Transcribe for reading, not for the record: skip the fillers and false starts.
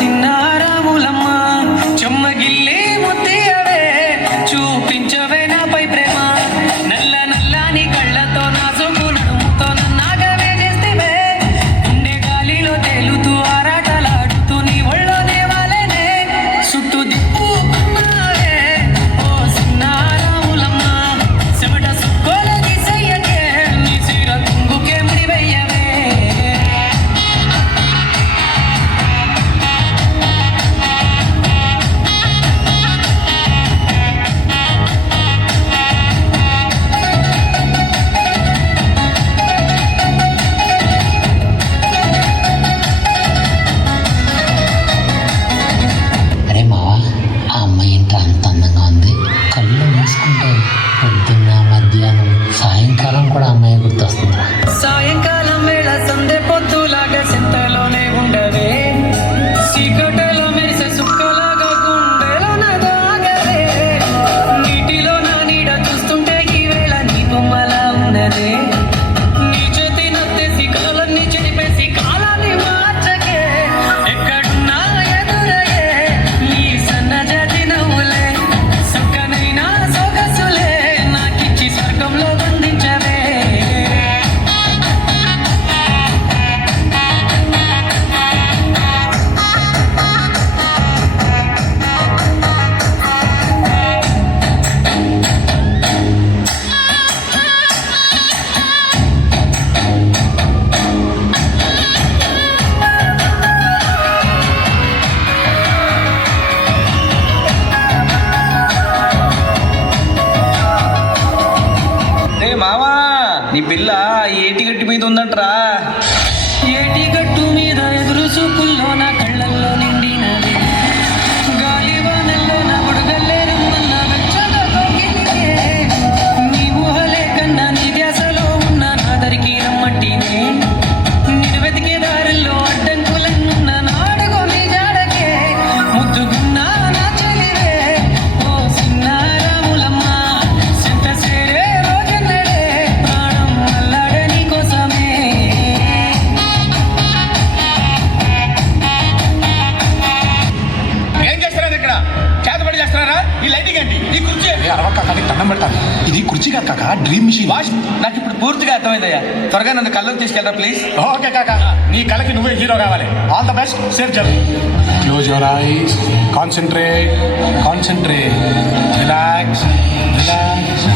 సిన్నారాములమ్మ చెమ్మగిల్లి ముత్తియవే చూపించవే నాపై ప్రేమ నల్ల నల్లని కళ్ళతో నా సొంపు నడుముతో నన్నాగవే చేస్తేవే గుండె గాలిలో తేలుతూ ఆరాటలాడుతూ నీ ఒళ్ళోనే వాలేనే చుట్టూ దిప్పుకున్నావే ఓ సిన్నారాములమ్మ చెమట సుక్కోల తీసయ్యకే నీ చీర కుంగుకే ముడివయ్యవే అరే మావా, ఆ అమ్మాయి ఏంట్రా అంత అందంగా ఉంది. కళ్ళు మూసుకుంటే పొద్దున్న మధ్యాహ్నం సాయంకాలం కూడా అమ్మాయి గుర్తొస్తుందిరా. సాయంకాలం వేళ సందె పొద్దులాగా సింతలోనే ఉండవే చీకటిలో మెరిసే సుక్కలాగా గుండెలో నదాగవే నీటిలో నా నీడ చూస్తుంటే ఈ వేళ నీ బొమ్మలా ఉన్నదే నీ చేతి నత్తేసి కాలాన్ని చెరిపేసి కాలాన్ని మార్చకే ఎక్కడున్నా ఎదురయ్యే నీ సన్నజాతి నవ్వులే సక్కనైనా సొగసులే నాకిచ్చి స్వర్గంలో బంధించవే రే మావా, నీ పిల్ల ఏటి గట్టి మీద ఉందంట్రా. ఏటి గట్టు మీద ఎదురు చూపుల్లో నా కళ్ళల్లో నిండినది గాలి వానల్లో నా బుడగల్లేరుమన్న వెచ్చగా కోకిలికే నీ ఊహలే కన్నా నీ ధ్యాసలో ఉన్న నా దరికి రమ్మంటినే నేను వెతికే దారుల్లో అడ్డంకులన్నున్న నాడుగో నీ జాడకే ముద్దుగున్నా నా చెలివే ఓ సిన్నారాములమ్మ సింత సేరే రోజున్నడే ప్రాణం అల్లాడే నీ కోసమే ఏం చేస్తారా ఇక్కడ? చేతపడి చేస్తున్నారా? ఈ లైటింగ్ ఏంటి? ఈ కుర్చీ ఏంటి? అరవక్క కానీ దండం పెడతాను. ఇది కుర్చీ కాదు కాక, డ్రీమ్ మిషన్. వాష్, నాకు ఇప్పుడు పూర్తిగా అర్థమైందయ్యా. త్వరగా నన్ను కళ్ళకి తీసుకెళ్ళరా ప్లీజ్. ఓకే కాక, నీ కళకి నువ్వే హీరో కావాలి. All the best. Safe journey. Close your eyes, concentrate, relax, relax.